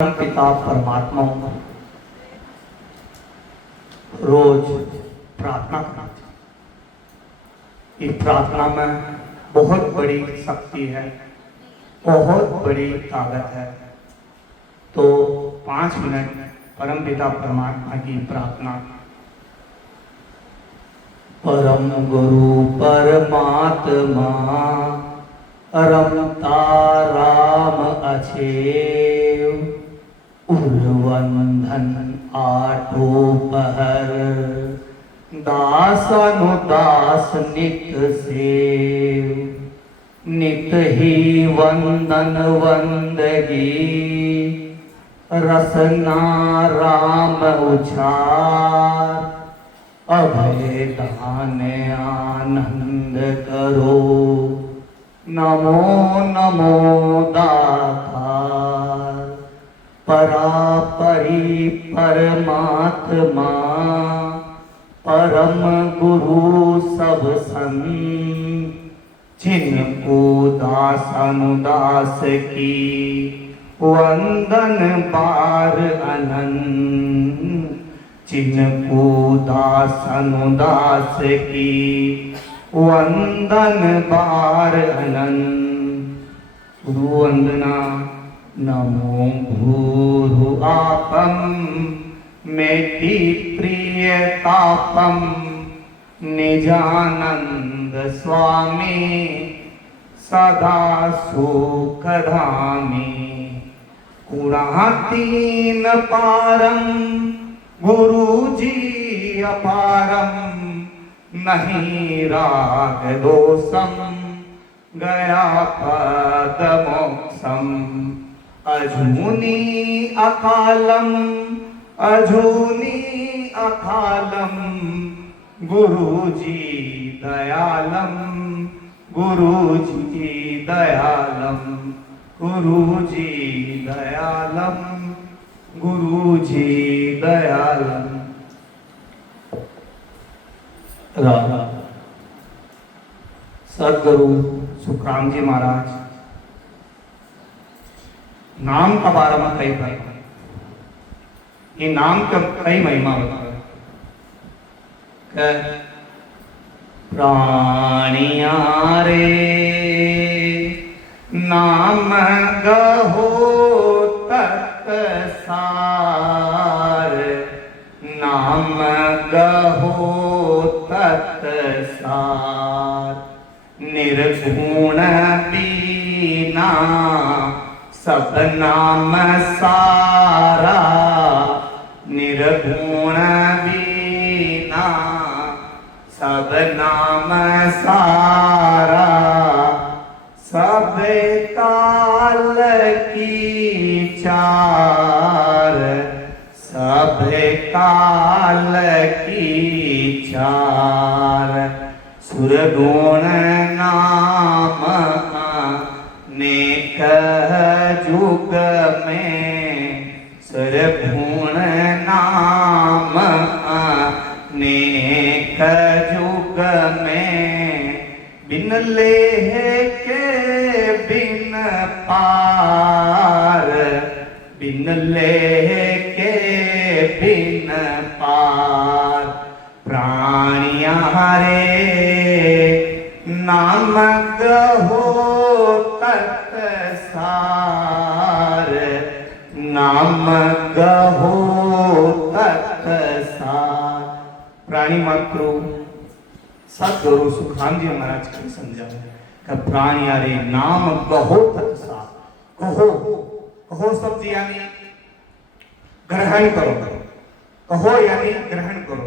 पिता परमात्मा रोज प्रार्थना करते। इस प्रार्थना में बहुत बड़ी शक्ति है, बहुत बड़ी ताकत है। तो 5 मिनट परम पिता परमात्मा की प्रार्थना। परम गुरु परमात्मा रमता राम अछेव, उर्वंधन आठो पहर, दास अनुदास नित सेव। नित ही वंदन वंदगी, रसना राम उचार। अभय दान आनंद करो, नमो नमो दातार। परापरि परमात्मा, परम गुरु सब संत। जिनको दास अनुदास की, वंदन बार अनंत। जिनको दास अनुदास की, वंदन बार अनंत। गुरु वंदना नमो गुरु आपम, मेति प्रिय तापम। निजानंद स्वामी सदा सुखधामी। गुणातीन पारम गुरु जी अपारम। नहीं राग दोषम गया पद मोक्षम। अजूनी अकालम अजूनी अकालम। गुरु जी दयालम गुरु जी दयालम। गुरु जी दयालम गुरु जी दयालम। राधा सदगुरु सुखराम जी महाराज नाम का बारे में कई बार ये नाम का कई महिमा होता है। प्राणिया रे नाम गहो तत्सार। नाम गहो तत्सार। निर्गुण बीना सब नाम सारा। निर्गुण बीना सब नाम सारा। सब काल की चार। सब काल की चार। सुरगुण नाम नेक जुग में। सुरगुण नाम नेक जुग में। बिन लेह के बिन पार। बिन लेह के बिन पार। प्राणिया रे नाम गहो तत्सार। नाम गहो तत्सार। प्राणी मात्र सदगुरु सुखराम जी महाराज की समझा कि प्राणिया रे नाम गहो तत्सार। कहो कहो शब्द यानी ग्रहण करो। कहो यानी ग्रहण करो।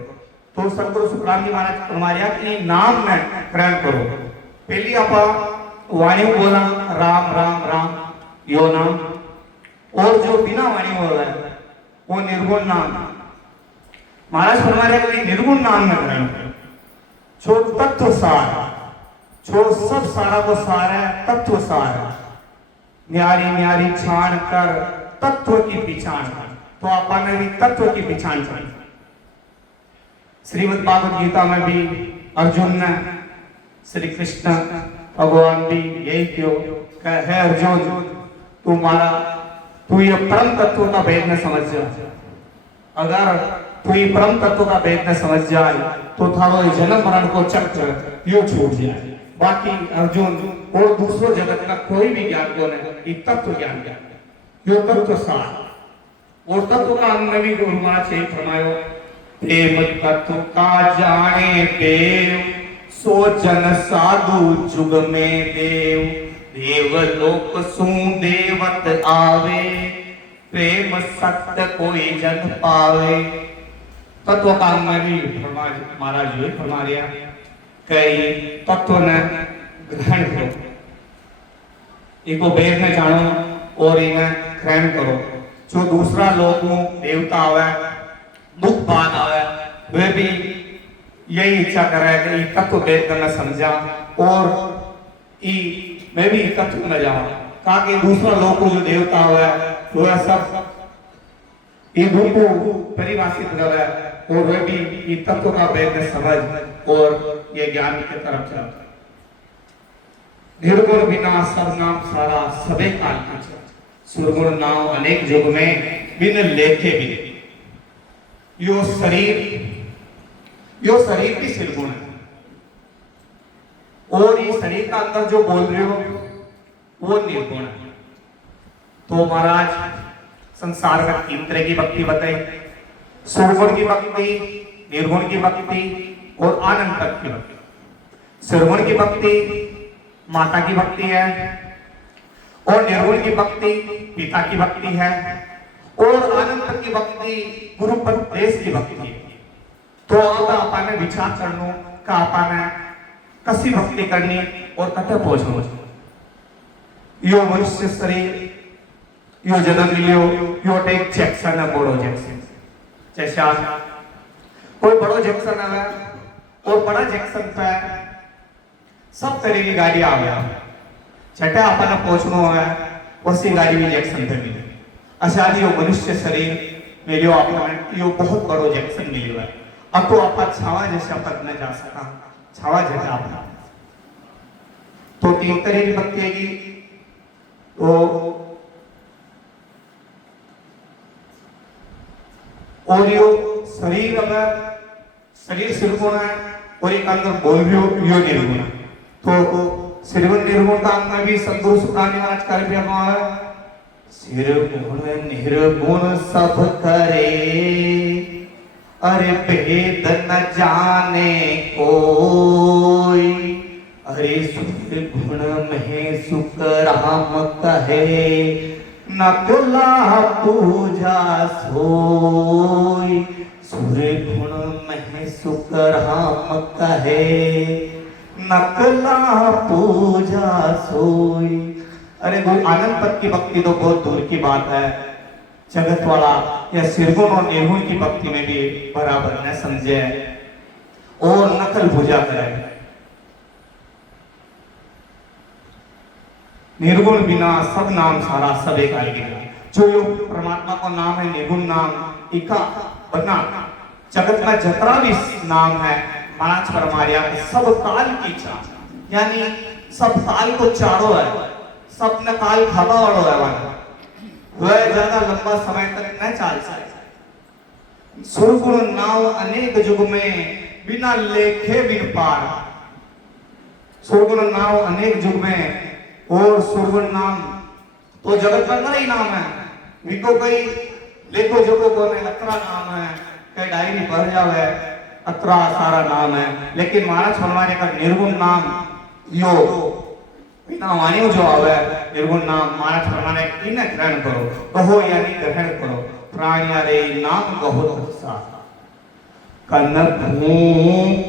तो सदगुरु सुखराम जी महाराज फरमाया कि नाम में ग्रहण करो। पहली आप वाणी बोला राम राम राम यो नाम। और जो बिना वाणी बोला है वो निर्गुण नाम। महाराज फरमाया कि निर्गुण नाम में ग्रहण करो। जो तत्व सार, जो सब सारा वो सार है, तत्व सार है। न्यारी न्यारी छाण कर तत्व की पहचान कर। तो आपने भी तत्व की पहचान कर। श्रीमद् भागवत गीता में भी अर्जुन ने श्री कृष्ण भगवान भी यही क्यों है अर्जुन तुम्हारा तू ये परम तत्व का भेद न समझ जा। अगर तू ये परम तत्व का भेद न समझ जाए तो थारो जन्म मरण को चक्र यो छूट जाए। बाकी अर्जुन और दूसरो जगत का कोई भी ज्ञान को नहीं, तत्व ज्ञान यो तत्व सार और तत्व का नवी गुरुमा छे फरमायो प्रेम तत्व का जाने देव सो जन साधु जुग में देव देव लोक सु देवत आवे प्रेम सत्य कोई जन पावे। तत्व का नवी महाराज जी फरमा रिया कई तत्व ने ग्रहण करो, इको भेद में जानो और इन्हें ग्रहण करो। जो दूसरा लोग देवता आवे दुख बात आवे वे भी यही इच्छा कर रहे कि तत्व भेद करना समझा और मैं भी तत्व में जाऊं ताकि दूसरा लोग को जो देवता हुआ वो सब को परिभाषित करे और वे भी तत्व का भेद समझ और ये ज्ञान की तरफ चलता। निर्गुण बिना सब नाम सारा सबे काल की सुरगुण नाम अनेक युग में बिन लेखे भी यो शरीर भी सिरगुण है और ये शरीर का अंदर जो बोल रहे हो वो निर्गुण है। तो महाराज संसार में 3 तरह की भक्ति बताई, सुरगुण की भक्ति, निर्गुण की भक्ति और आनंद तक की भक्ति। सुरगुण की भक्ति माता की भक्ति है और निर्गुण की भक्ति पिता की भक्ति है और आनंद तक की भक्ति गुरु उपदेश की भक्ति है। तो अब आपने विचार करनो का आपने कसी भक्ति करनी और कते पहुंचनो। यो मनुष्य शरीर यो जन्म लियो यो टेक जैक्सन है बड़ो जैक्सन जैसा कोई बड़ो जैक्सन आवे और बड़ा जैक्सन पे सब तरह की गाड़ी आ गया छठा आपने पहुंचनो है उसी गाड़ी में जैक्सन पे मिले। अच्छा यो मनुष्य शरीर में लियो आपने यो बहुत बड़ो जैक्सन मिलियो है। अब तो आप छावा जैसे पद न जा सका छावा जैसे आप तो 3 तरह की भक्ति आएगी। तो और यो शरीर अगर शरीर सिरगुण है और एक अंदर बोल रही हो यो निर्गुण है। तो सिरगुण निर्गुण का अंग भी सदगुरु सुखानी महाराज कर भी हमारा सिरगुण निर्गुण सब करे अरे भेद न जाने कोई अरे सुख गुण में सुख राम कहे नकला पूजा सोई सूर्य गुण में सुख राम कहे नकला पूजा सोई। अरे वो आनंद तक की भक्ति तो बहुत दूर की बात है, जगत वाला या सिरगुण और निर्गुण की भक्ति में भी बराबर न समझे और नकल पूजा करे। निर्गुण बिना सब नाम सारा सब एक आएगा। जो परमात्मा का नाम है निर्गुण नाम इका बना जगत में जतरा भी नाम है महाराज परमारिया सब काल की चाह यानी सब काल को चारो है सब न काल खावा वालों है वाला वह ज्यादा लंबा समय तक न चल सके। सुरगुण नाव अनेक युग में बिना लेखे बिन पार। सुरगुण नाव अनेक युग में और सुरगुण नाम तो जगत का ही नाम है विको कई लेखो जो को ने अतरा नाम है कई डायरी भर जावे अतरा सारा नाम है। लेकिन महाराज फरमाने का निर्गुण नाम यो बिना वाणी जो आवे निर्गुण नाम महाराज फरमाने इन्हें ग्रहण करो कहो यानी ग्रहण करो प्राण यारे नाम कहो तत्सा कन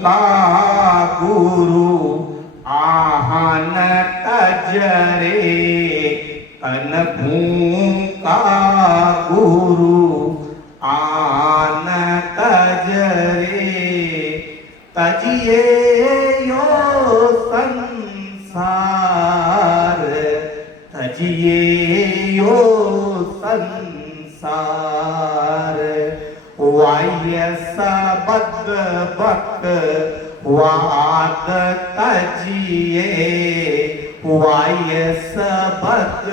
का गुरु आहान तजरे कन का गुरु आन तजरे तजिए यो संसार तजिए यो संसार वाह्य सबद बक वाद तजिए वाह्य सबद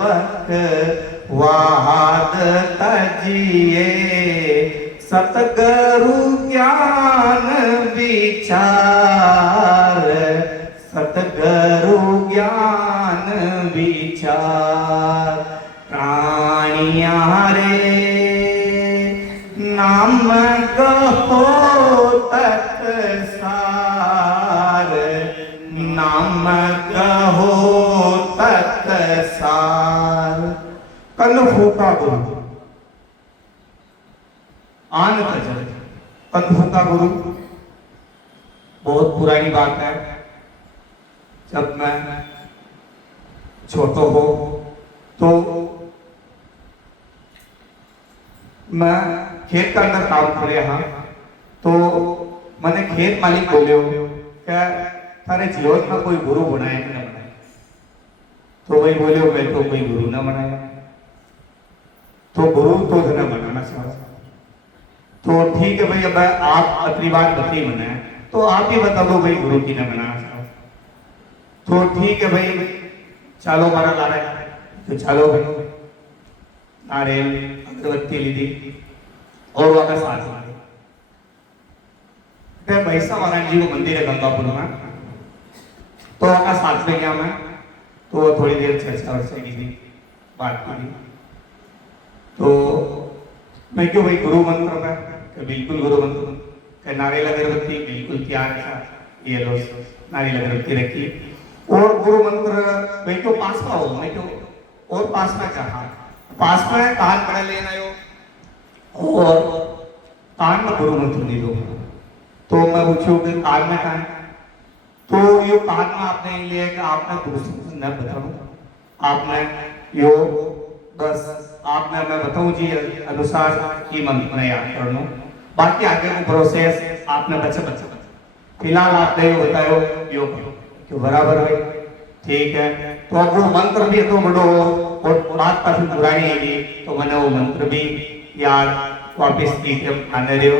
बक वाद तजिए सतगुरु ज्ञान विचार, सतगुरु ज्ञान विचार। प्राणिया रे नाम कहो तक सार, नाम कहो तक सार। कल फूका गुरु आन तजर, कल फूका गुरु बहुत पुरानी बात है। जब मैं छोटा हो तो मैं खेत का अंदर काम कर रहा, तो मैंने खेत मालिक बोले क्या थारे जीवन में कोई गुरु बनाए कि ना बनाए? तो वही बोले मैं तो कोई गुरु ना बनाया। तो गुरु तो ना बनाना चाहता, तो ठीक है भाई, अब आप अपनी बात बती बनाए तो आप ही बता दो भाई गुरु की ना बनाना चाहता। तो ठीक है भाई, चालो मारा ला रहा है तो चालो भाई, नारियल अगरबत्ती ली थी और वहां का साथ भैसा महाराज जी को मंदिर है गंगापुर में, तो वहां का साथ में गया मैं, तो थोड़ी देर चर्चा वर्चा की थी, बात की थी। तो मैं क्यों भाई गुरु मंत्र में, बिल्कुल गुरु मंत्र, नारियल अगरबत्ती बिल्कुल तैयार था, ये लो नारियल अगरबत्ती रखी और गुरु मंत्र मैं क्यों पास में हो, मैं क्यों और पास में चाहा, पास में कान पड़ा लेना हो और कान में गुरु मंत्र नहीं दो। तो मैं पूछूं कि कान में कहा, तो यो कान में आपने लिया कि आपने दूसरे न बताऊं, आपने यो बस आपने मैं बताऊं जी अनुसार की मंत्र याद कर लो, बाकी आगे को प्रोसेस आपने बच्चे फिलहाल आपने यो बतायो यो क्यों बराबर है, ठीक है। तो अब वो मंत्र भी तो बड़ो और बात काफी पुरानी है, तो मैंने वो मंत्र भी याद वापिस की आने रहे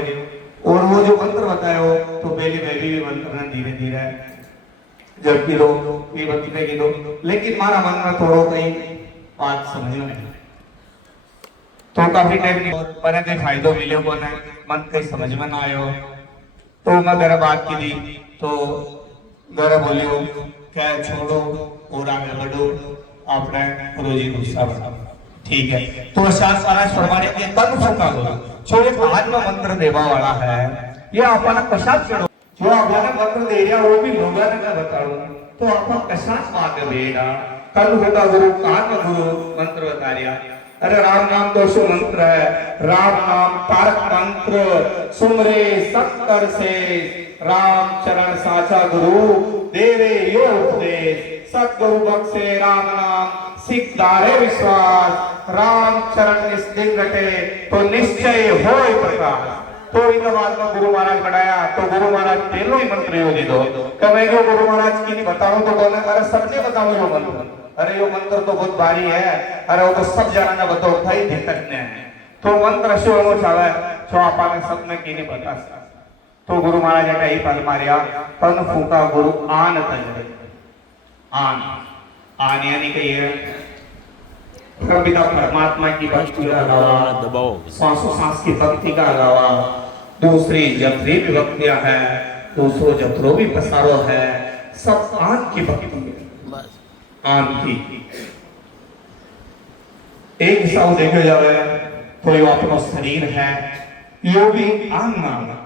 और वो जो मंत्र बतायो तो पहले मैं भी मंत्र ना धीरे धीरे जब की दो ये बत्ती पे की दो, लेकिन हमारा मन में थोड़ा कहीं बात समझ में नहीं, तो काफी टाइम मैंने कहीं फायदो मिले को ना मन कहीं समझ में ना आयो। तो मैं मेरा बात की थी तो मेरा बोलियो क्या छोड़ो और आगे बढ़ो, आपने रोजी दूसरा बढ़ा, ठीक है। तो शास्त्र महाराज फरमाने के तन फूका बोला जो एक हाथ में मंत्र देवा वाला है, ये अपना कशात करो जो आपने मंत्र दे रहा वो भी लोगों ने मैं बताऊं तो आपका कशात मार्ग बेड़ा कल होगा गुरु कान गुरु मंत्र बता रहा। अरे राम नाम तो सो मंत्र है, राम नाम तारक मंत्र सुमरे सत्तर से, राम चरण साचा गुरु देवे यो उपदेश, सतगुरु बख्शे राम नाम सिद्धारे विश्वास, राम चरण निस्दिन रटे तो निश्चय होय प्रकाश। तो इन बात में गुरु महाराज बढ़ाया, तो गुरु महाराज तेलो ही मंत्र यो दे दो मैं जो गुरु महाराज की नहीं बताऊं तो बोले अरे सबने बताओ यो मंत्र, अरे यो मंत्र तो बहुत भारी है, अरे वो तो सब जना ने बताओ भाई दिक्कत ने है। तो मंत्र शो हो चाहे जो आपने सबने की नहीं बता। तो गुरु महाराज ने ही पल मारिया तन फूका गुरु आन तजरे, आन आन यानी कि ये पिता परमात्मा की भक्ति का अलावा सांसों सांस की भक्ति का अलावा दूसरी जतरी भी भक्तियां है, दूसरो जतरो भी पसारो है, सब आन की भक्ति है, आन की। एक हिसाब देखा जाए तो यो अपना शरीर है यो भी आन मांगा,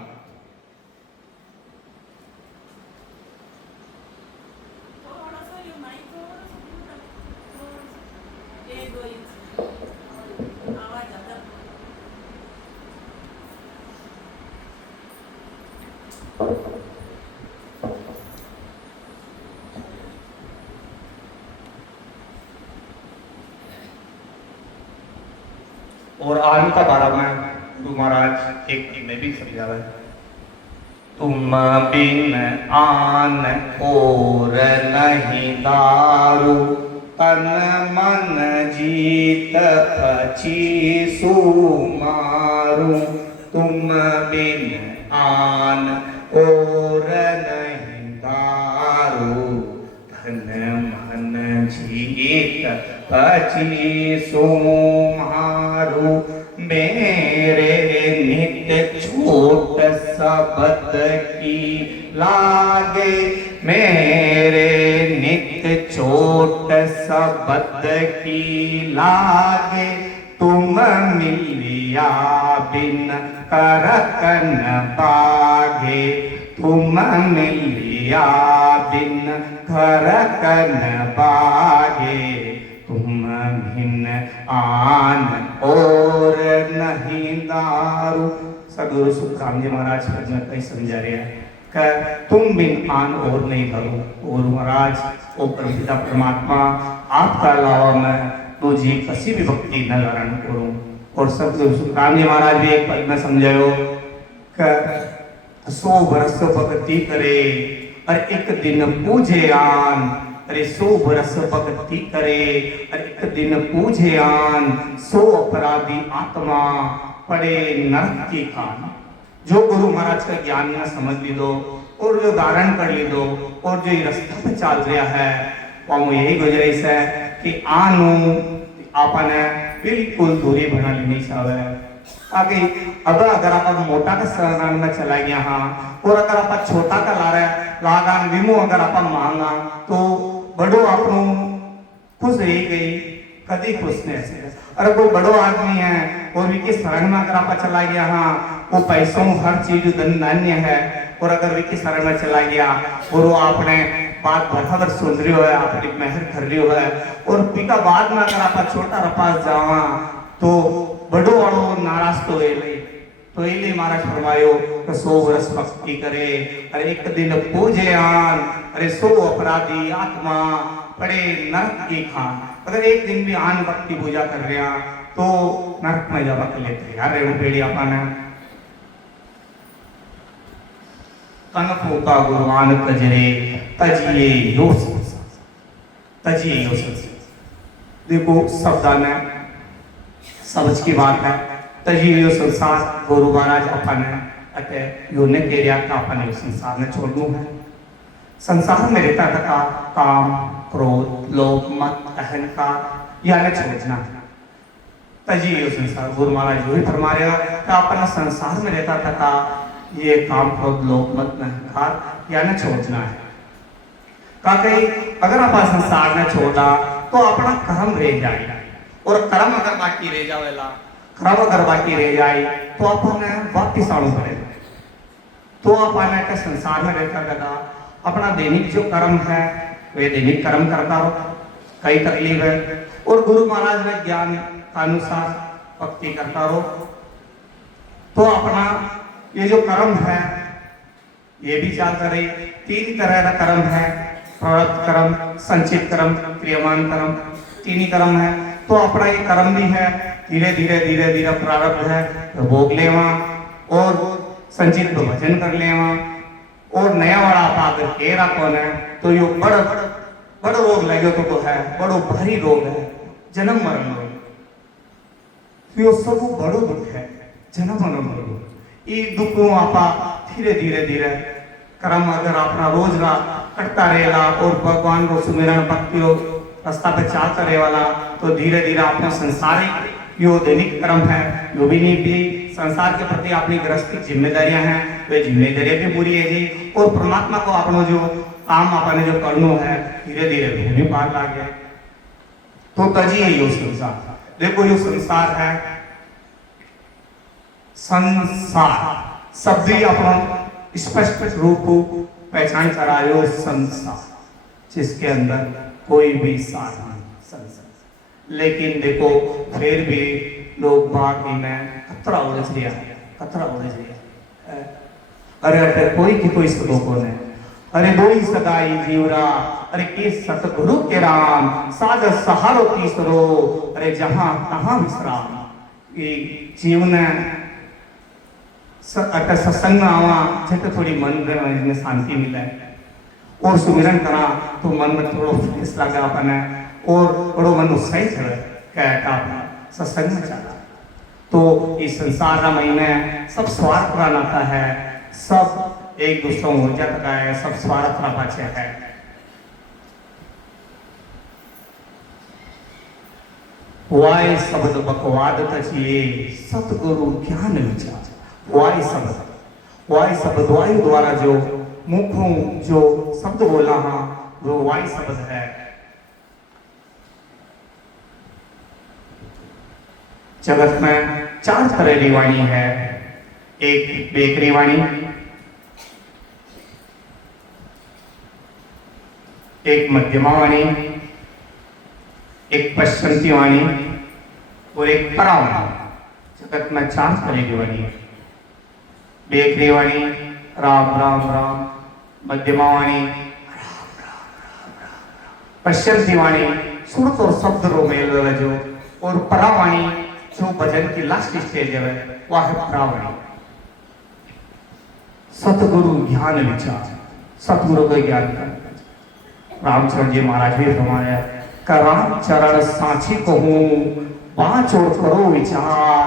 और आन का बारा में गुरु महाराज एक में भी समझा है, तुम बिन आन और नहीं दारू, तन मन जीत पची सुमारू, तुम बिन आन और नहीं दारू, तन मन जीत पचीसो मारू मेरे नित्य छोट सबद की लागे, मेरे नित्य छोट सबद की लागे, तुम मिलिया बिन करकन बागे, तुम मिलिया बिन करकन बागे, तुम भिन आन और नहीं दारू। सदगुरु सुखराम जी महाराज भजन कई समझा रहे हैं कि तुम बिन आन और नहीं दारू। और महाराज ओ परमपिता परमात्मा आपका अलावा मैं तुझी कसी भी भक्ति न धारण करूं। और सदगुरु सुखराम जी महाराज भी एक पद में समझायो कि 100 वर्ष भक्ति करे और एक दिन पूजे आन। अरे 100 वर्ष भक्ति करे और एक दिन पूजे आन, 100 अपराधी आत्मा पड़े नरक की खान। जो गुरु महाराज का ज्ञान न समझ ली दो और जो धारण कर ली दो और जो ये रास्ता पे चल रहा है वहाँ यही गुजारिश है कि आनू आपने बिल्कुल दूरी बना लेनी चाहिए। आगे अब अगर आप मोटा का शरण में चला गया हाँ, और अगर आप छोटा का ला रहे लागान विमो अगर आप मांगा तो बड़ो आपनो खुश रही गई कभी खुश नहीं। अरे कोई बड़ो आदमी है और विकी शरण में अगर आप चला गया हाँ, वो पैसों हर चीज धन्य है, और अगर विकी शरण में चला गया और वो आपने बात बराबर सुन रही हो है, आपने मेहर कर रही हो है, और पिका बाद में अगर आप छोटा रपास जावा तो बड़ो वालों नाराज तो ये महाराज फरमायो कि 100 वर्ष भक्ति करे अरे एक दिन पूजे आन। अरे 100 अपराधी आत्मा पड़े नरक की खान। अगर एक दिन भी आन भक्ति पूजा कर रहे हैं तो नरक में जा बक लेते यार रे बेड़ी अपन कन फूका गुरुवान कजरे तजिए यो तजिए यो। देखो शब्दान समझ की बात है। तजिए यो संसार गुरु महाराज अपन अटे यो ने कह रहा का अपन यो संसार ने छोड़ू है। संसार में रहता था काम क्रोध लोभ मत अहंकार या ने छोड़ना। तजिए यो संसार गुरु महाराज यही फरमा रहे कि अपन संसार में रहता था ये काम क्रोध लोभ मत अहंकार या ने छोड़ना है। कहीं अगर आप संसार ने छोड़ा तो अपना कर्म रह जाएगा, और कर्म अगर बाकी रह जावेला कर्म अगर बाकी रह जाए तो अपन वापिस आना पड़ेगा। तो अपन के संसार में रहता रहता अपना दैनिक जो कर्म है वे दैनिक कर्म करता हो, कई तकलीफ है, और गुरु महाराज ने ज्ञान का अनुसार भक्ति करता हो तो अपना ये जो कर्म है ये भी चलता रही। 3 तरह का कर्म है, प्रारब्ध कर्म, संचित कर्म, क्रियमान कर्म, 3 ही कर्म है। तो अपना ये कर्म भी है, धीरे धीरे प्रारब्ध है तो भोग लेवा, और संचित तो भजन कर लेवा, और नया वाला पाकर केरा कौन है तो यो बड़ा रोग लगे तो है बड़ो भारी रोग है जन्म मरण रोग। यो सब बड़ो दुख है जन्म मरण रोग। ये दुखों आपा धीरे धीरे कर्म अगर अपना रोज रा कटता रहेगा और भगवान को सुमिरन भक्ति हो रास्ता पे चलता रहे वाला तो धीरे धीरे अपना संसारिक यो दैनिक कर्म है यो भी नहीं भी संसार के प्रति अपनी गृहस्थी जिम्मेदारियां हैं वे जिम्मेदारियां भी पूरी है जी। और परमात्मा को अपना जो काम अपने जो करनो है धीरे धीरे भी पार ला गया। तो तजी यो संसार, देखो यो संसार है संसार शब्द ही अपना स्पष्ट रूप पहचान करायो संसार, जिसके अंदर कोई भी सार नहीं संसार। लेकिन देखो फिर भी लोग बाकी में कतरा उलझ गया। अरे कोई की कोई सदों ने अरे बोई सदाई जीवरा, अरे के सतगुरु के राम साध सहारो तीसरो, अरे जहां तहां विश्राम। ये जीवन सत्संग में आवा जब थोड़ी मन में शांति मिले और सुमिरन करा तो मन में थोड़ा फ्रेश लगा अपन और बड़ो मन उत्साही चढ़े क्या सत्संग में चला। तो इस संसार का महीने सब स्वार्थ का नाता है, सब एक दूसरों हो जाता है, सब स्वार्थ का पाछे है। वाय शब्द बकवाद तजिए सतगुरु ज्ञान विचार। वाय शब्द वायु द्वारा जो मुखों जो शब्द बोला हाँ वो वाय शब्द है। जगत में 4 तरह की वाणी है। एक बेकरी वाणी, एक मध्यमा वाणी, एक पश्चंती वाणी और एक परावाणी। जगत में 4 तरह की वाणी है। बेकरी वाणी राम राम राम, मध्यमा वाणी पश्चंती वाणी सुरत और शब्द रो मेल जो, और परावाणी जो भजन की लास्ट स्टेज है वह है परावाणी। सतगुरु ज्ञान विचार, सतगुरु का ज्ञान करना। रामचरण जी महाराज भी फरमाया का रामचरण साची कहूं 5 और करो विचार,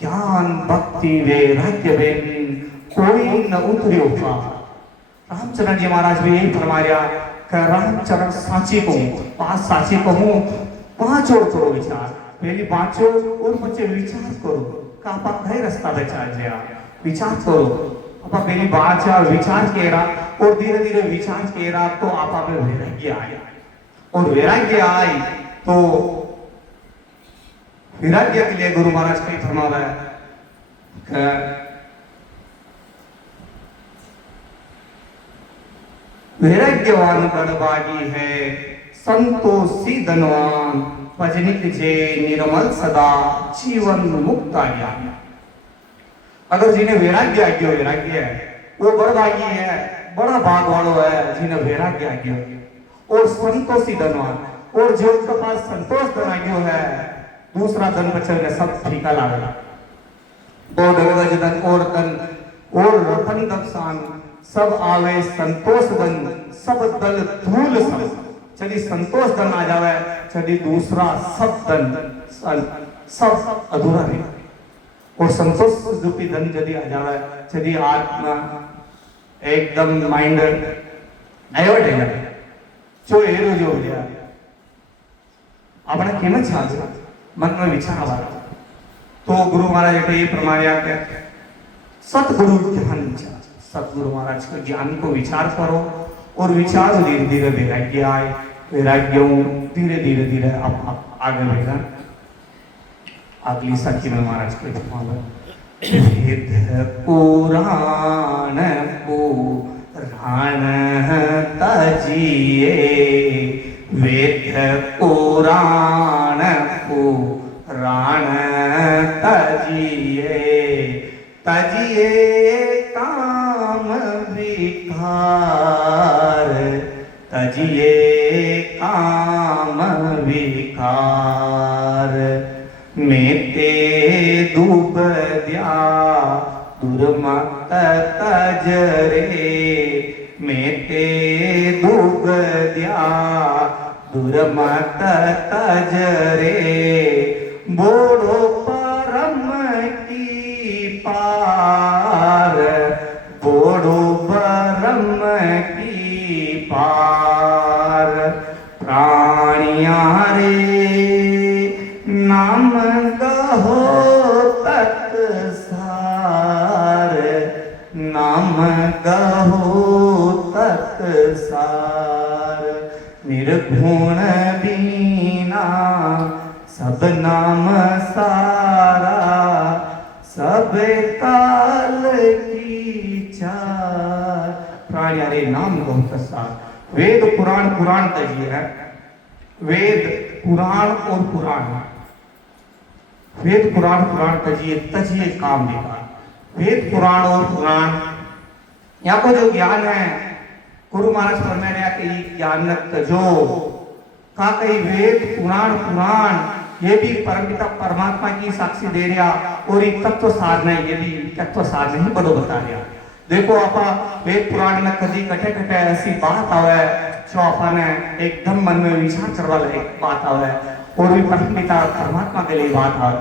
ज्ञान भक्ति वैराग्य बिन कोई न उतरियो पार। रामचरण जी महाराज भी यही फरमाया का रामचरण साची कहूं, 5 साची कहूं 5 और करो विचार। पहली 5 और बच्चे विचार करो का आप कई रास्ता बचा लिया, विचार करो आप पहली बात विचार केरा और धीरे धीरे विचार केरा तो आप में वैराग्य आया, और वैराग्य आई तो वैराग्य के लिए गुरु महाराज कई फरमावा है वैराग्यवान बड़भागी है संतोषी धनवान, भजनिक जे निर्मल सदा जीवन मुक्त आज्ञा। अगर जिन्हें वैराग्य आ गया, वैराग्य है वो बड़भागी है, बड़ा भाग वालों है जिन्हें वैराग्य आ गया। और संतोषी धनवान, और जो उसके पास संतोष धन आ गया है, दूसरा धन बचन में सब फीका लागला। दो दगज धन और धन और रतन दक्षान सब आवे संतोष धन, सब दल धूल सब। यदि संतोष धन आ जावे, यदि दूसरा सब धन सब अधूरा रहे। और संतोष रूपी धन यदि आ जावे, यदि आत्मा एकदम माइंड डाइवर्ट है जाए, जो एरो जो हो गया अपने कीमत छा मन में विचार आवा। तो गुरु महाराज ये प्रमाण क्या सतगुरु ज्ञान विचार, सतगुरु महाराज के ज्ञान को विचार करो और विचार धीरे धीरे वैराग्य आए, वैराग्य धीरे धीरे धीरे आप आगे बढ़ेगा। अगली सखी में महाराज के वेद पुराण पुराण तजिए, वेद पुराण पुराण तजिए, तजिए काम विकार, तजिए काम विकार। मेते डूब दिया दुर्मत तजरे, मेते डूब दिया दुर्मत तजरे। बोड़ो परम की पार, बोड़ो परम की पार। प्राणिया रे नाम गहो तत् सार, नाम गहो तत् सार। निर्गुण बीना सब नाम सारा, सब काल की चार। प्राण यारे नाम गहो तत् सार। वेद पुराण पुराण तजिए है, वेद पुराण और पुराण, वेद पुराण पुराण तजिए, तजिए काम विकार। वेद पुराण और पुराण यहाँ को जो ज्ञान है गुरु महाराज फरमाया कि ज्ञान तजो का कई वेद पुराण पुराण ये भी परमपिता परमात्मा की साक्षी दे रहा, और एक तत्व सार नहीं, ये भी तत्व सार नहीं बड़ो बता रहा। देखो आप वेद पुराण में कभी कटे कटे ऐसी बात आवे जो आपने एकदम मन में विचार करवा लगे बात आवे, और भी परमपिता परमात्मा के लिए बात आवे।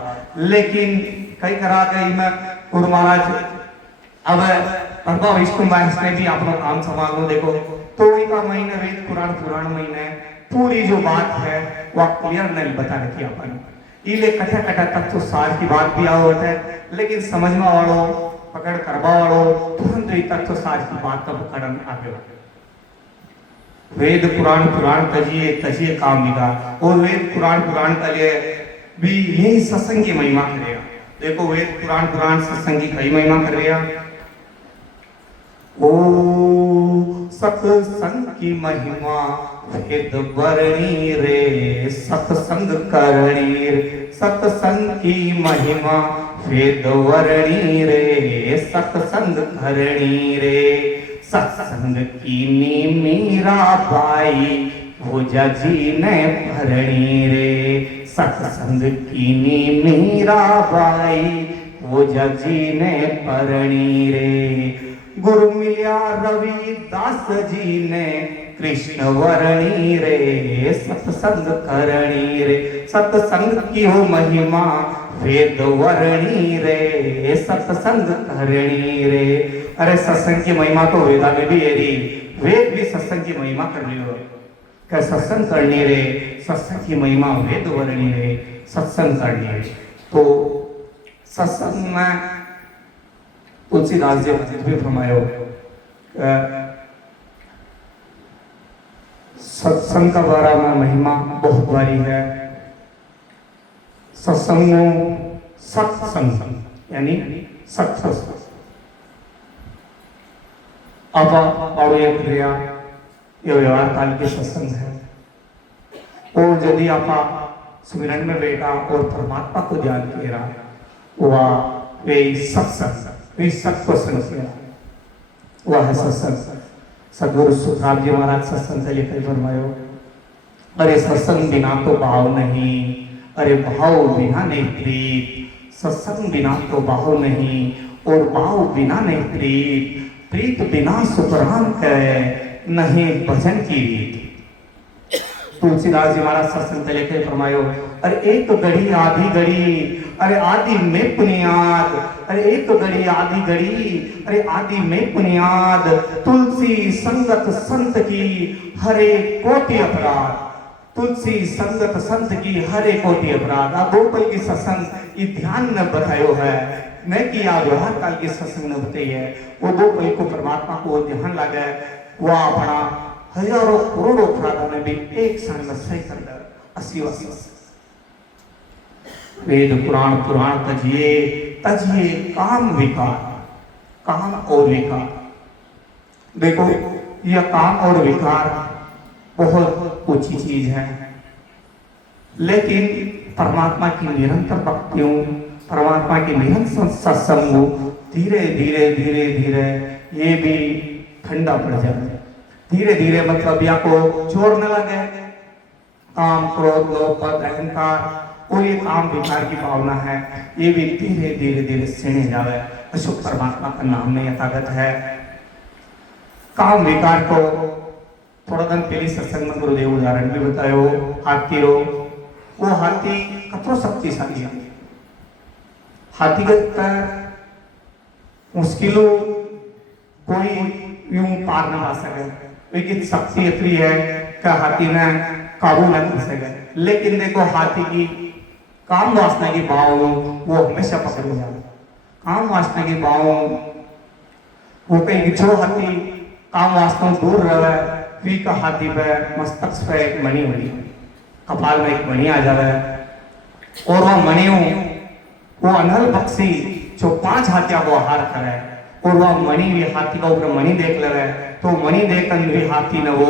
लेकिन कई करा गई में गुरु महाराज अब प्रभा विष्णु महस ने भी अपना काम संभाल लो। देखो तो का महीना वेद पुराण पुराण महीना है, पूरी जो बात है वह क्लियर नहीं बता रखी अपन। इले कटा कटा तत्व सार की बात भी आवत है, लेकिन समझवा वालों पकड़ करवा वालों तुरंत ही तत्व सार की बात तब पकड़न आगे। वेद पुराण पुराण तजिए तजिए काम बिगा, और वेद पुराण पुराण तलिए भी यही सत्संग की महिमा करेगा। देखो वेद पुराण पुराण सत्संग की कई महिमा कर रहा। ओ सत्संग की महिमा वेद वर्णी रे, सत्संग करणी रे, सत्संग की महिमा वेद वर्णी रे, सत्संग करणी रे, सत्संग की नी मीरा बाई भोजा जी ने भरणी रे, सत्संग की नी मीरा बाई भोजा जी ने भरणी रे, गुरु मिल्या रविदास जी ने कृष्ण वर्णी रे, सत्संग करणी रे, सत्संग की हो महिमा वेद वर्णी रे, सत्संग करणी रे। अरे सत्संग की महिमा तो वेदा में भी है री, वेद भी सत्संग की महिमा कर रही हो, क्या सत्संग करनी रे, सत्संग की महिमा वेद वर्णी रे, सत्संग करनी रे। तो सत्संग में तुलसीदास जी भी फरमायो सत्संग का बारा में महिमा बहुत भारी है। सत्संग सत्संग यानी सत्संग आपा और ये क्रिया ये व्यवहार काल के सत्संग है। और यदि आपा सुमिरन में बैठा और परमात्मा को ध्यान किया रहा वह वे सत्संग वे सत्संग वह है सत्संग। सदगुरु सुखराम जी महाराज सत्संग से लेकर फरमायो, अरे सत्संग बिना तो भाव नहीं, अरे भाव बिना नहीं प्रीत, सत्संग बिना तो भाव नहीं, और भाव बिना नहीं प्रीत, प्रीत बिना सुखराम कहे नहीं भजन की रीत। तुलसीदास जी महाराज सत्संग से लेकर फरमायो, अरे एक घड़ी आधी घड़ी, अरे आदि में पुनियाद, अरे एक घड़ी आधी घड़ी, अरे आदि में पुनियाद, तुलसी संगत संत की हरे कोटि अपराध, तुलसी संगत संत की हरे कोटि अपराध। आ दो पल की सत्संग ये ध्यान न बतायो है, न कि आ व्यवहार काल की सत्संग न बताई है। वो दो पल को परमात्मा को ध्यान लगे, वह अपना हजारों करोड़ों अपराधों में भी एक क्षण में सही कर दे। असीवा वेद पुराण पुराण तजिए तजिए काम विकार, काम और विकार। देखो यह काम और विकार बहुत ऊंची चीज है, लेकिन परमात्मा की निरंतर भक्तियों, परमात्मा की निरंतर सत्संग धीरे धीरे धीरे धीरे ये भी ठंडा पड़ जाए। धीरे धीरे मतलब या को जोर न लगे, काम क्रोध लोभ पद अहंकार और ये काम विकार की भावना है, ये भी धीरे धीरे धीरे सीने जावे। अशुभ परमात्मा का नाम में यह ताकत है। काम विकार को थोड़ा दिन पहले सत्संग में गुरुदेव उदाहरण भी बतायो, हाथी रो, वो हाथी कतरो शक्तिशाली है, हाथी का मुश्किलों कोई यूं पार न पा सके, लेकिन शक्ति इतनी है कि हाथी ने काबू न कर सके। लेकिन देखो हाथी की काम वासना की भाव वो हमेशा पकड़ जाए, काम वासना की भाव वो कहीं जो हाथी काम वासना दूर रहे, फिर का हाथी पे मस्तक पे एक मणि मणि कपाल में एक मणि आ जावे, और वह मणियों वो अनहल पक्षी जो 5 हाथियों को आहार करे, और वह मणि भी हाथी का ऊपर मणि देख ले, तो मणि देखकर भी हाथी ने वो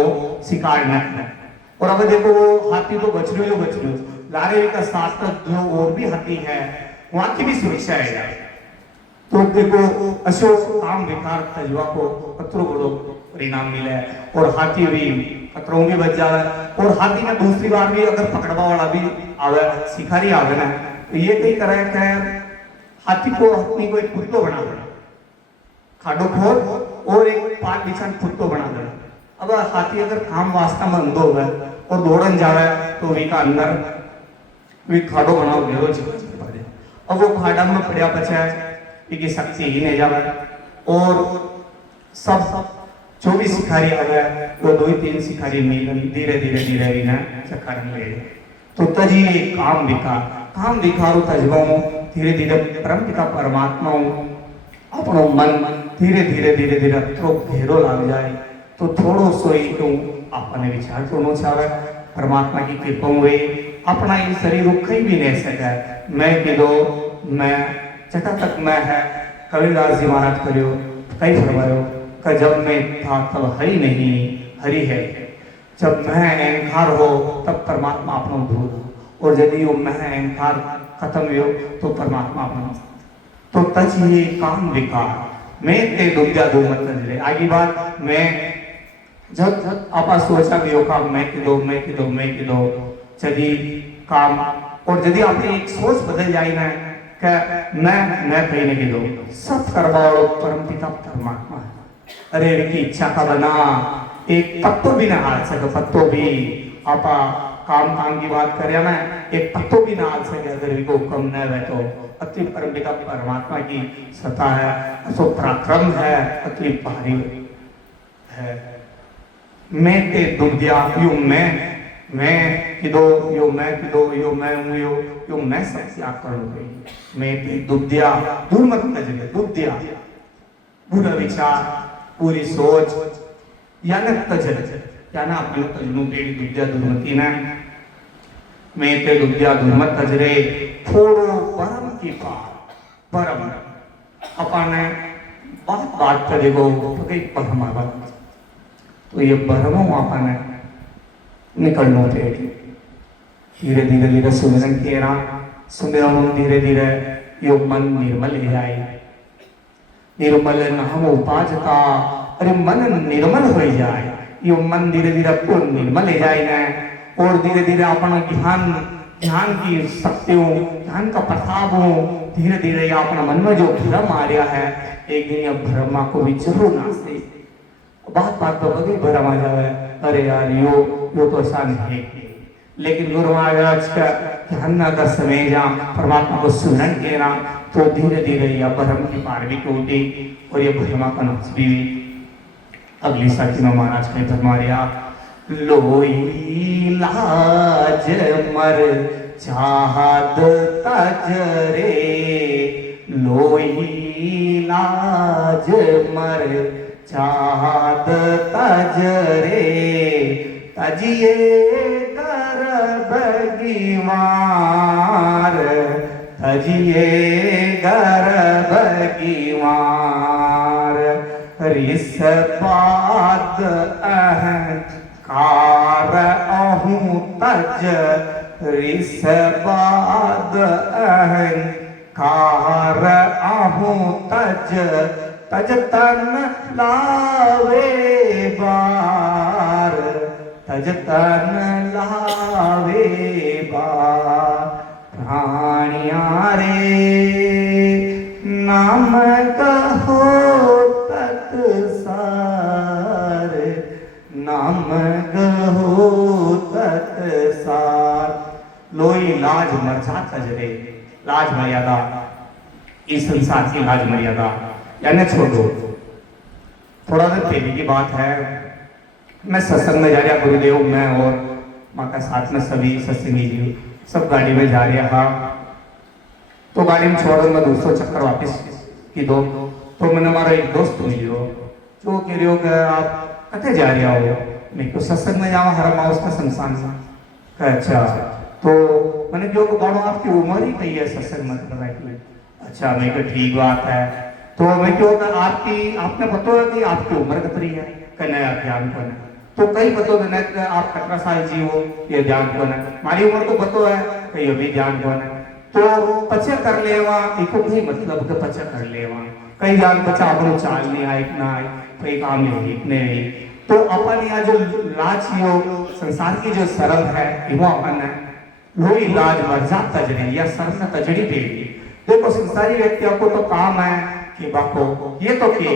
शिकार न करे। और अब देखो वो हाथी तो बच रही लारे का साथ जो और भी हाथी है वहां की भी सुरक्षा है। तो देखो अशोक काम विकार तजुआ को कतरो बड़ो परिणाम मिले, और हाथी भी कतरों भी बच जावे। और हाथी ने दूसरी बार भी अगर पकड़वा वाला भी आवे, शिकारी आवे ना, तो ये कई करे कि हाथी को अपनी को एक पुत्तो बना दे, खाडो खोद और एक पाल बिछान पुत्तो बना दे। अब हाथी अगर काम वास्ता में अंधो हो और दौड़न जावे तो वी का अंदर वी खाडो बनाओ घेरो चिपक पड़े। अब वो खाडा में पड़िया पछे की शक्ति ही नहीं जावे, और सब जो भी शिकारी आवे वो 2-3 शिकारी मिलन धीरे धीरे धीरे इन्हें चक्कर ले। तो तजी काम विकार, काम विकारो तजबो धीरे धीरे परम पिता परमात्मा अपनो मन धीरे धीरे धीरे धीरे तो घेरो लाग जाए तो थोड़ो सो ही क्यों अपने विचार करनो चाहे परमात्मा की कृपा हुए अपना ये शरीर कहीं भी नहीं सका मैं कि दो मैं जटा तक मैं है कबीरदास जी महाराज करियो कई फरमायो का जब मैं था तब हरि नहीं हरि है जब मैं अहंकार हो तब परमात्मा अपना भूल और यदि वो मैं अहंकार खत्म हो तो परमात्मा अपना तो तज ये काम विकार मैं ते दुग्धा दो मतलब आगे बात मैं जब आपा सोचा भी होगा मैं कि दो यदि काम और यदि आपने एक सोच बदल जाए ना कि मैं कहने के दो सब करवाओ परम पिता परमात्मा अरे इनकी इच्छा का बना एक पत्तो भी ना हाल सके पत्तो भी आपा काम की बात करें ना एक पत्तो भी ना हाल सके अगर इनको कम न है तो अति परम पिता परमात्मा की सत्ता है असो पराक्रम है अति भारी है मैं ते दुग्धिया यो मैं कि दो यो मैं कि दो यो मैं हूँ यो मैं सब त्याग कर लूँगी मैं ते दुग्धिया दूर मत तजरे दुग्धिया बुरा विचार पूरी सोच या न तजर या ना अपने तजनु पेड़ दुग्धिया दुर्मति ना मैं ते दुग्धिया दुर्मत तजरे थोड़ो परम की परम अपने बात कर देखो कई परम बात तो ये परमो आपने निकलनो पेड़ी धीरे धीरे धीरे सुमिरन केरा सुमिरन धीरे धीरे यो मन निर्मल हो जाए निर्मल नाम उपाजता अरे मन निर्मल हो जाए यो मन धीरे धीरे पूर्ण निर्मल हो जाए ना और धीरे धीरे अपना ध्यान की शक्तियों ध्यान का प्रताप हो धीरे धीरे अपना मन में जो भ्रम आ रहा है एक दिन यह भ्रमा को भी जरूर नाश बात तो कभी भरम आ जावे अरे यार यो तो आसान है लेकिन गुरु महाराज का ध्यान का समय जा परमात्मा को सुमरन के नाम तो धीरे धीरे यह भ्रम की पारवी को उठी और ये भ्रमा का नाश भी अगली साथी में महाराज के फरमाया लोई लाज मर चाहत तजरे लोई लाज मर चाहत तजरे तजिए कर बगीवार तजिए कर बगीवार रिस बात अहंकार अहूँ तज रिस बात अहंकार अहूँ तज तज तन लावे बार तज तन लावे बार प्राणिया रे नाम कहो तत्सार नाम कहो तत्सार लोई लाज मर्जा तजरे लाज मर्यादा इस संसार की लाज मर्यादा यानी छोड़ो थोड़ा देर पहले की बात है मैं सत्संग में जा रहा गुरुदेव मैं और माँ का साथ में सभी सत्संगी जी सब गाड़ी में जा रहा तो गाड़ी में छोड़ मैं दूसरा चक्कर वापस की दो तो मैंने हमारा एक दोस्त मिलियो जो कह रहे हो कि आप कथे जा रहे हो मैं तो सत्संग में जावा हर माँ उसका संसान का अच्छा तो मैंने क्यों बाड़ो आपकी उम्र ही कही है सत्संग में करने के लिए अच्छा मैं तो ठीक बात है तो मैं क्यों आपने पता है कि आपकी उम्र कितनी है कहना ध्यान करना तो कई पतो है कि आप 18 साल जी हो ये ध्यान करना हमारी उम्र तो पतो है कि ये भी ध्यान करना तो पचे कर लेवा इको भी मतलब के पचे कर लेवा कई ध्यान बच्चा अपनो चाल नहीं आए ना आए कई काम नहीं इतने नहीं तो अपन यहाँ जो लाज यो संसार की जो सरल है वो अपन है लोई लाज मर्जा तजरी या सरस तजड़ी पे देखो संसारी व्यक्तियों को तो काम है कि बाको ये तो के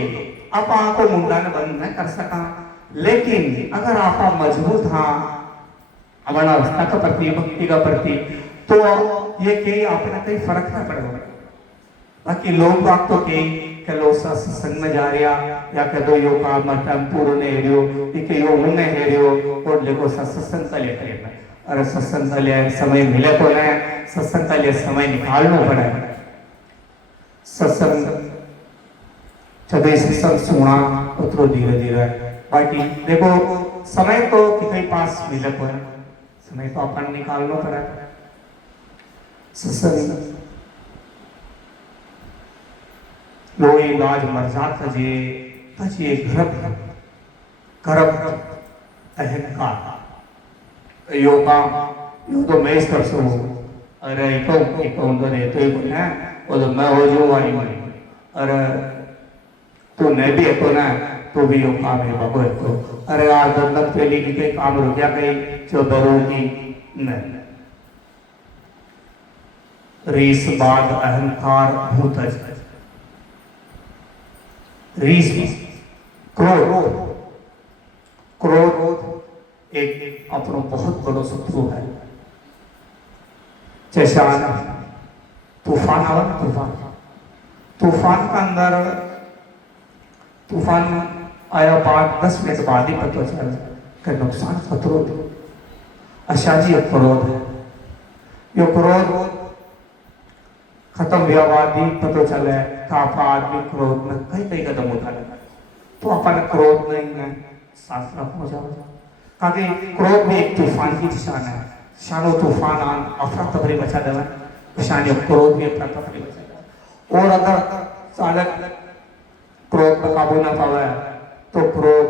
आप आंखों मुंडन बंद नहीं कर सका लेकिन अगर आप मजबूत हाँ हमारा अवस्था का प्रति भक्ति का प्रति तो ये के अपना कहीं फर्क ना पड़ेगा बाकी लोग बात तो के लोग सत्संग में जा रहा या कदो यो काम मतम पूर्ण हेरियो इके यो मुन्ने हेरियो और देखो सत्संग का लेते हैं अरे सत्संग का ले समय मिले तो ना सत्संग के लिए समय निकालना पड़ा है। सत्संग जब सत्संग सुना उतरो धीरे धीरे बाकी देखो समय तो किसी पास मिले को है, समय तो अपन निकालना पड़ा है। सत्संग लोई इलाज मर जात जे પછી गर्भ अहंकार यो काम यो तो मैं कर सकूं अरे एक तो ने तो एक ना वो तो मैं हो जो वाली में अरे तो नहीं भी है तो ना तो भी यो काम है बाबू है तो अरे यार दंडक पेली की कोई काम रुक गया कहीं जो दरों की नहीं रीस बाद अहंकार होता है रीस क्रोध क्रोध एक अपना बहुत बड़ा शत्रु है। जैसा तूफान आवा तूफान का अंदर तूफान आया बाद 10 मिनट बाद ही पता चला कि नुकसान खतरो अशाजी क्रोध है। यो क्रोध खत्म हुआ बाद ही पता चला कि आप आदमी क्रोध में कई कई कदम उठा लगा तो अपन क्रोध नहीं है शास्त्र हो जाओ ताकि क्रोध में एक तूफान की निशान है। शानो तूफान आन अफरा तफरी बचा देवा शान क्रोध भी अफरा तफरी बचा देवा। और अगर चालक क्रोध पर काबू ना पावे तो क्रोध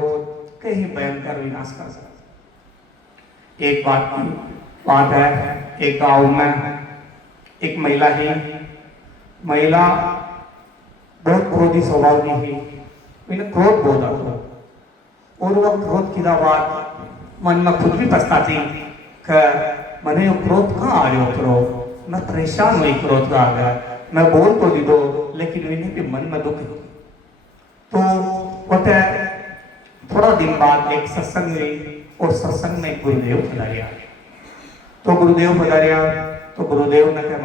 कहीं भयंकर विनाश कर सकता। एक बात है एक गांव में एक महिला ही महिला बहुत क्रोधी स्वभाव की थी। इन्हें क्रोध बहुत आता और वह क्रोध की बात मन में खुद भी पछताती कि मैंने ये क्रोध कहाँ आ रहा करो मैं परेशान हुई क्रोध का आ गया मैं बोल तो दी दो लेकिन इन्हें भी मन में दुख तो होता है। थोड़ा दिन बाद एक सत्संग हुई और सत्संग में गुरुदेव पधारिया तो गुरुदेव ने क्या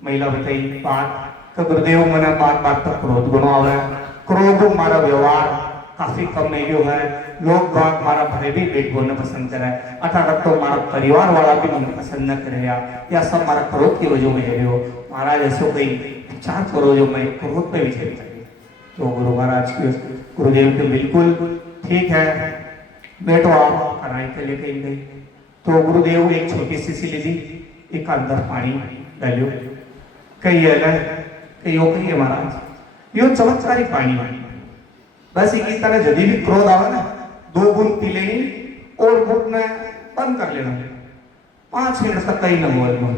महिला बताई बात तो गुरुदेव मैंने बात पर क्रोध गुण आ रहा है। क्रोध हमारा व्यवहार काफी कम नहीं हुआ है। लोग बाग हमारा भले भी पेट बोलना पसंद करे अठारह तो हमारा परिवार वाला भी मुझे पसंद न करे या सब हमारा क्रोध की वजह में है। महाराज ऐसे कोई विचार करो जो मैं क्रोध पे विजय करें तो गुरु महाराज के गुरुदेव के बिल्कुल ठीक है बैठो आप पढ़ाई के लिए कहीं गई तो गुरुदेव एक छोटी सी ली दी एक अंदर पानी डालो कई अलग कई है महाराज यो चमत्कारी पानी है। बस इसी तरह जब भी क्रोध आवे ना 2 बूंद पी लेनी और घुटना बंद कर लेना 5 मिनट तक कहीं न बोल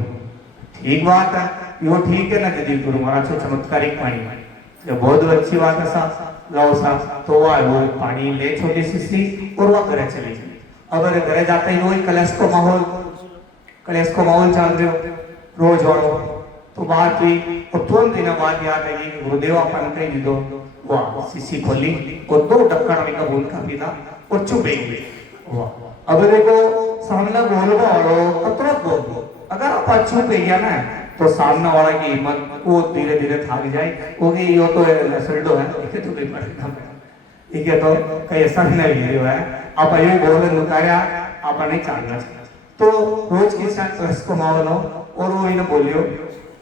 ठीक बात है यो ठीक है ना जब गुरु महाराज को चमत्कारिक पानी जो बहुत अच्छी बात है साहब लाओ साहब तो वो पानी ले छोटी सी और वह घर चले जाए। अगर घर जाते ही वही कलश को माहौल चल रहे हो रोज वालों तो बात हुई और तुरंत दिन बाद याद आई गुरुदेव अपन कहीं दो वाह शीशी खोली और 2 ढक्कन का बूंद का पीता और चुप गई। अब देखो सामने बोलवा वालो कतरा बोल अगर आप चुप गया ना तो सामने वाला की हिम्मत वो धीरे धीरे थक जाए वो कि यो तो सल्डो है इके तो कोई पड़ेगा इके तो कई ऐसा नहीं वीडियो है आप ये बोल नुकाया आप नहीं चाहना तो रोज के साथ उसको मावलो और वो इन्हें बोलियो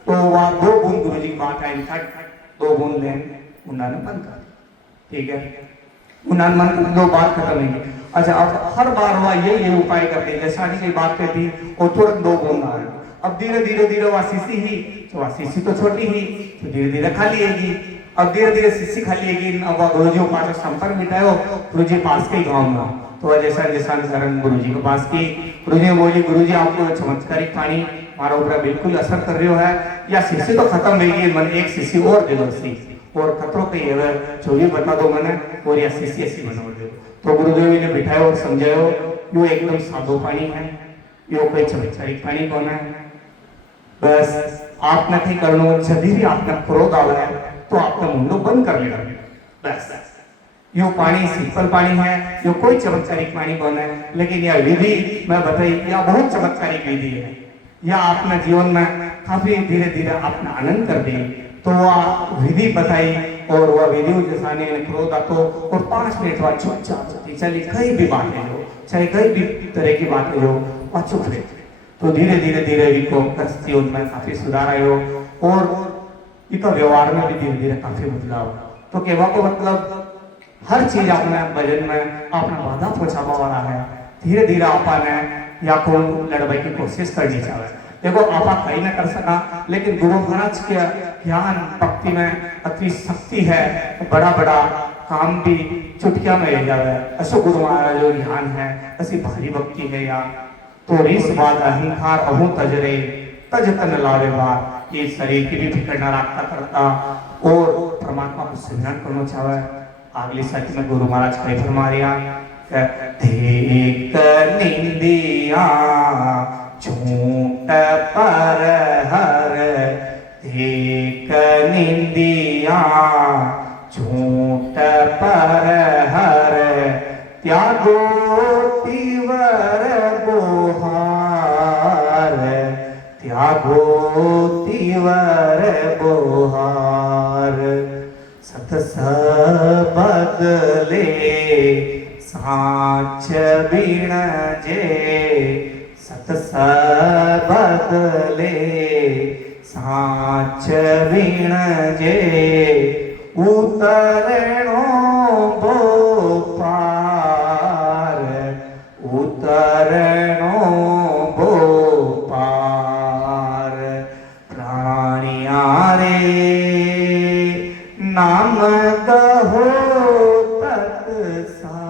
तो वह 2 बूंद गुरुजी की बात आई 2 बूंद लें उन्होंने बंद कर ठीक है उन्होंने मन 2 बार खत्म नहीं। अच्छा अब हर बार हुआ ये उपाय करते हैं जैसा की बात कहती और तुरंत 2 बूंद आ रहे अब धीरे धीरे वह शीशी ही तो वह शीशी तो छोटी ही तो धीरे धीरे खाली आएगी। अब धीरे धीरे शीशी खाली आएगी अब वह गुरुजी के पास संपर्क बिठाओ गुरुजी पास के गाँव में तो वह जैसा गुरुजी के पास की गुरुजी बोली गुरुजी आपको चमत्कारिक पानी हमारा ऊपर बिल्कुल असर कर रही है या शीशी तो खत्म रहेगी मन एक शीशी और दे दो और खतरों कहीं अगर जो भी बता दो मैंने और या शीशी ऐसी बना दो तो गुरुदेव ने बिठाया और समझाओ यो एकदम सादो पानी है यो कोई चमत्कारिक पानी कौन है। बस आपने कहीं करना जब भी आपने क्रोध आ रहा है तो आपका मुंडो बंद कर लेना बस यो पानी सिंपल पानी है यो कोई चमत्कारिक पानी कौन है लेकिन यह विधि मैं बताई यह बहुत चमत्कारिक विधि है या अपने जीवन में काफी धीरे धीरे अपना आनंद कर दे तो वह विधि बताई और वह विधि जैसा क्रोध आतो और 5 मिनट बाद चुपचाप चली कहीं भी बात ले लो चाहे कहीं भी तरह की बात ले लो वह चुप रहे तो धीरे धीरे धीरे इनको गृहस्थी उनमें काफी सुधार आयो और इनका व्यवहार में भी धीरे धीरे काफी बदलाव। तो कहवा को मतलब हर चीज अपने भजन में अपना बाधा पहुंचावा वाला है। धीरे धीरे आपने या को लड़वाई की कोशिश करनी चाहिए। देखो आप कहीं ना कर सका, लेकिन गुरु महाराज के ज्ञान भक्ति में अति शक्ति है, बड़ा बड़ा काम भी चुटकिया में ले जावे। असो गुरु महाराज जो ज्ञान है, ऐसी भारी भक्ति है या तो रीस बात अहंकार अहू तजरे तज तन लावे बार। ये शरीर की भी फिक्र न रखता करता और परमात्मा को सिमरन करना चाहे। अगली साथी में गुरु महाराज कई फरमा रिया देख निंदिया झूठ पर हर, देख निंदिया झूठ पर हर, त्यागो तिवर बोहार, त्यागो तिवर बोहार। सत बदले साच बिण जे, सत बदले साच बिण जे, उतरणो बो पार, उतरणो बो पार। प्राणिया रे नाम कहो तत्सार,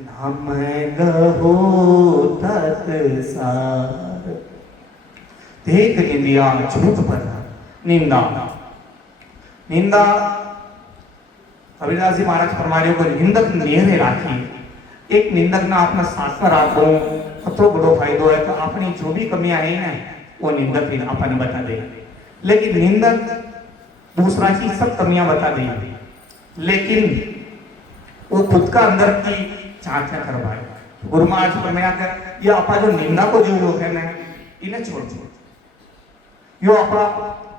नाम कहो तत्सार। देख निंदिया झूठ पर निंदा, निंदा कबीरदास जी महाराज फरमारियो को निंदक नेरे राखी। एक निंदक ना अपना साथ में राखो तो बड़ो फायदो है कि अपनी जो भी कमियां है ना वो निंदक ही अपन बता दे। लेकिन निंदक दूसरा की सब कमियां बता दे, लेकिन वो खुद का अंदर की जांच न करवाए। गुरु महाराज फरमाया कि ये आपा जो निंदा को जो लोग है ना इन्हें छोड़ दो। यो आपा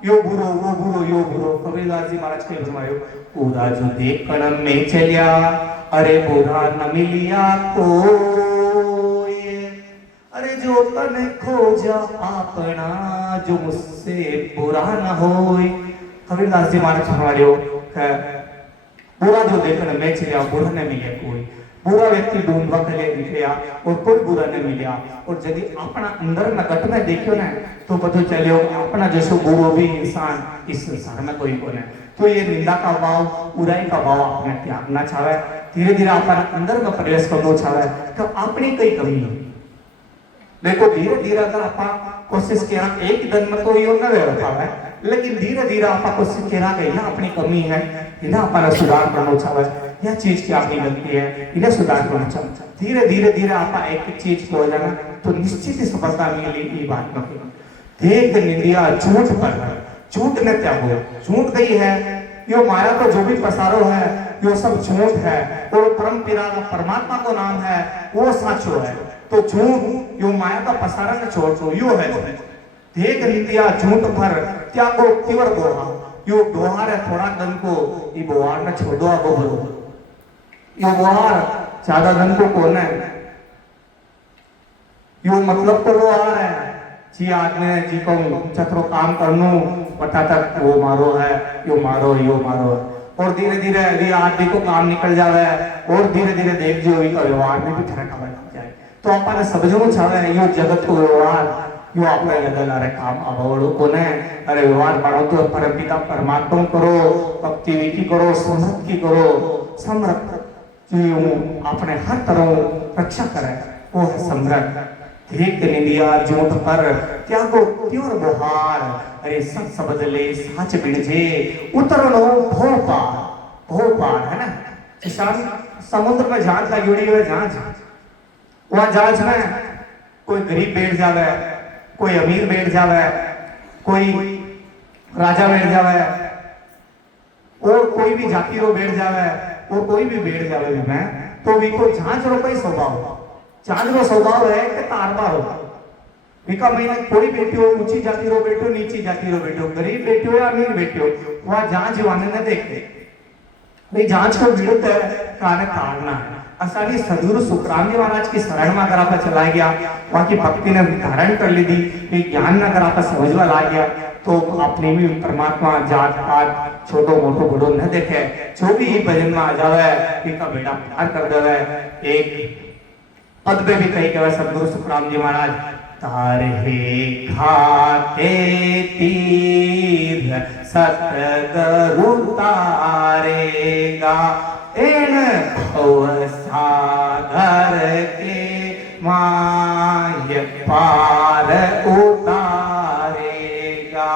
यो बुरो वो बुरो यो बुरो। कबीरदास जी महाराज के फरमायो पूरा जो देखण में चलिया, अरे बुरा न मिलिया कोई, अरे जो तन खोजा अपना जो मुझसे बुरा न होए। कबीरदास जी महाराज फरमायो बुरा जो देखण में चलिया बुरा न मिले कोई। बुरा व्यक्ति ढूंढवा के लिए निकलिया और कोई बुरा नहीं मिला। और यदि अपना अंदर न घट में देखियो ना तो पता चलियो अपना जैसो बुरो भी इंसान इस संसार में कोई को नहीं। तो ये निंदा का भाव, बुराई का भाव अपने त्यागना चाहे। धीरे धीरे अपना अंदर में प्रवेश करना चाहे कि अपनी कई कमी है। देखो धीरे धीरे अगर आप कोशिश किया एक दिन में तो यो न व्यवस्था है, लेकिन धीरे धीरे आप कोशिश किया कि यह अपनी कमी है, इन्हें अपना सुधार करना चाहे, यह चीज की आपकी गलती है, इन्हें सुधार करना चाहे। धीरे धीरे धीरे आप एक चीज को हो जाना तो निश्चित ही सफलता मिलेगी। ये बात में देख निंदिया झूठ पर, झूठ न त्यागो। झूठ गई है यो माया को जो भी पसारो है यो सब झूठ है, और परम पिता परमात्मा को नाम है वो साचो है। तो झूठ यो माया का पसारा न छोड़ दो, यो है देख निंदिया झूठ पर, त्यागो तिवर दोहा। यो दोहार है थोड़ा दिन को, ये बोहार न छोड़ो आगो भरो। यो बोहार ज्यादा दिन को कौन है, यो मतलब तो वो आ रहा है जी आदमी जी को चतरो काम करनू पता तक वो मारो है, यो मारो यो मारो है। और धीरे धीरे ये आदमी को काम निकल जावे और धीरे धीरे देख जो इनका व्यवहार में भी फर्क आ जाए। तो अपन समझना चाहे यो जगत को व्यवहार यो अपने लगा ला रहे काम अबवड़ो को ने। अरे व्यवहार बढ़ो तो परम पिता परमात्मा करो, भक्ति विधि करो, समृद्ध की करो। समृद्ध जो अपने हर तरह रक्षा करे वो है समृद्ध। देख निंदिया झूठ पर, त्यागो त्योर बोहार। अरे सब सबदले साच बिणजे, उतरनो भो पार। भो पार है ना, समुद्र में जहाज लगी हुई है, जहाज वहां जहाज में कोई गरीब बैठ जावे, कोई अमीर बैठ जावे, कोई राजा बैठ जावे, और कोई भी जाति रो बैठ जावे, और कोई भी बैठ जावे में, तो भी को जहाज रो कोई स्वभाव, जहाज रो स्वभाव है कि तारबा हो। विका महीने कोई बैठो, ऊंची जाति रो बैठो, नीची जाति रो बैठो, गरीब बैठो या अमीर बैठो, वहां जहाज वाने न देखे भाई जहाज को विरुद्ध है काने तारना है। असानी सदगुरु सुखराम जी महाराज की शरण में अगर आप चला गया, वहां की भक्ति ने धारण कर ली थी, ज्ञान में अगर आप समझवा ला गया, तो अपने भी परमात्मा जात पात छोटो मोटो बड़ो न देखे, जो भी भजन में आ जावे इनका बेटा पार कर देवे। एक पद पे भी कही कहे सदगुरु सुखराम जी महाराज, तारे खाते तीर सतगुरु तारेगा, इन भव सागर के माय पार उतारेगा।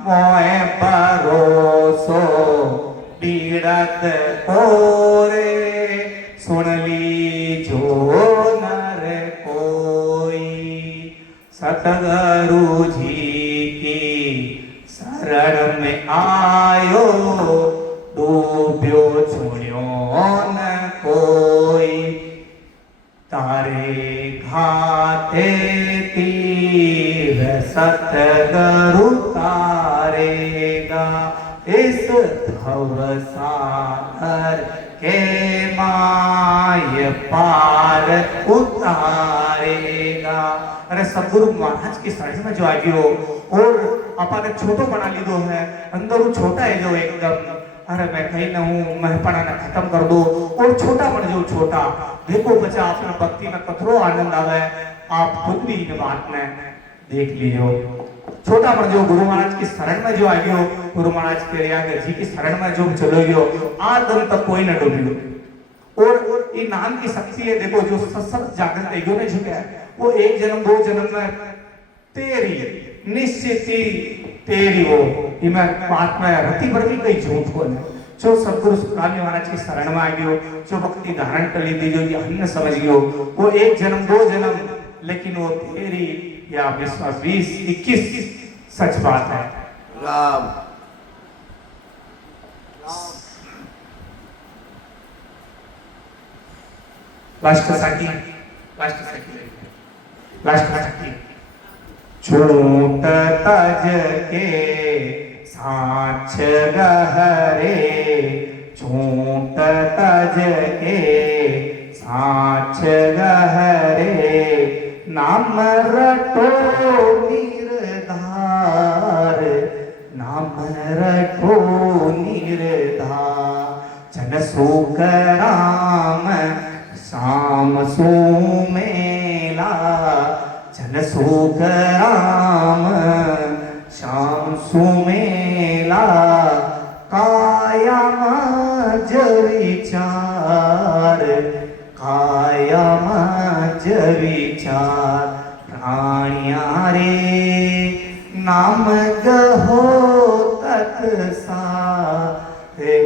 मोए भरोसो पीड़त कोरे, सुन लीजो नर कोई, सतगुरु जी की शरण में आयो, डूब्यो छुड़्यो न कोई। तारे घाटे तीर सतगुरु तारेगा, इस भव सागर के माय पार उतारेगा। अरे सदगुरु महाराज की शरण में जो आ गयो और अपन छोटो बना लीधो है, अंदर छोटा है जो एकदम, अरे मैं कहीं न हूं, मैं पढ़ा ना खत्म कर दो और छोटा बन जाओ छोटा। देखो बच्चा अपना भक्ति में कतरो आनंद आवे, आप खुद भी इन बात में देख लीजियो। छोटा बन जाओ, गुरु महाराज की शरण में जो आ गयो, गुरु महाराज के जी की शरण में जो चलो गयो, आज दिन तक कोई न डूबियो। और ये नाम की शक्ति है, देखो जो सत्संग जागृत एगो ने झुका है, वो एक जन्म दो जन्म में तेरी निश्चित ही तेरी वो इमे बात में रति पर भी कई झूठ को नहीं। जो सदगुरु सुखराम जी महाराज की शरण में आ गयो, जो भक्ति धारण कर ली थी, जो कि हमने समझ गयो, वो एक जन्म दो जन्म, लेकिन वो तेरी या 20-21 सच बात है। राम लास्ट साकी छूट तज के साँच गहरे, छूट तज के साँच गहरे, नाम रटो निर्धार, नाम रटो निर्धार। जन सुख राम शाम सुमेला, जन सुख राम शाम सुमेला, काया मज विचार, काया मज विचार। प्राणिया रे नाम गहो तत सारे,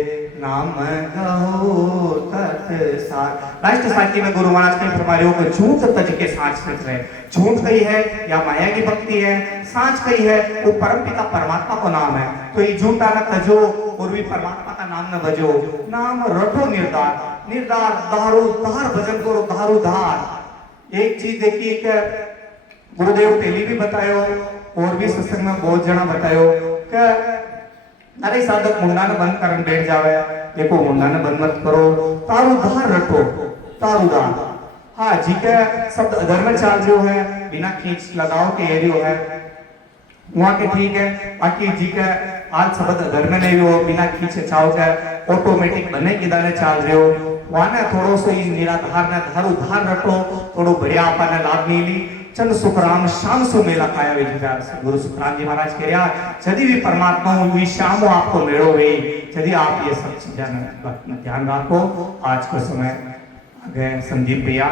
नाम गहो तत सार। लास्ट साथी में गुरु महाराज ने फरमाया कि झूठ तज के साँच रच रहे। झूठ कही है या माया की भक्ति है, साँच कही है वो परम पिता परमात्मा को नाम है। तो ये झूठा न तजो और भी परमात्मा का नाम न बजो, नाम रटो निर्धार, निर्धार दारू धार भजन करो, दारू धार। एक चीज देखिए कि गुरुदेव पहले भी बतायो और भी सत्संग में बहुत जना बतायो कि अरे साधक मुंडा ने बंद करन बैठ जावे, देखो मुंडा ने बंद मत करो, तारू धार रटो, तारू धार। हाँ जी के शब्द अधर्म चाल जो है, बिना खींच लगाओ के एरियो है वहां के ठीक है, बाकी जी के आज शब्द अधर्म नहीं हो, बिना खींच चाव के ऑटोमेटिक बने की दाने चाल रहे हो, वहां ने थोड़ो सो निराधार ने धारू धार रटो, थोड़ो बढ़िया आपने लाभ नहीं ली। चंद सुखराम शाम सो मेला खाया विचार गुरु सुखराम जी महाराज कह रहा, यदि भी परमात्मा हुई शाम आपको मेड़ो हुई, यदि आप ये सब चीजें ध्यान रखो। आज को समय आगे संदीप भैया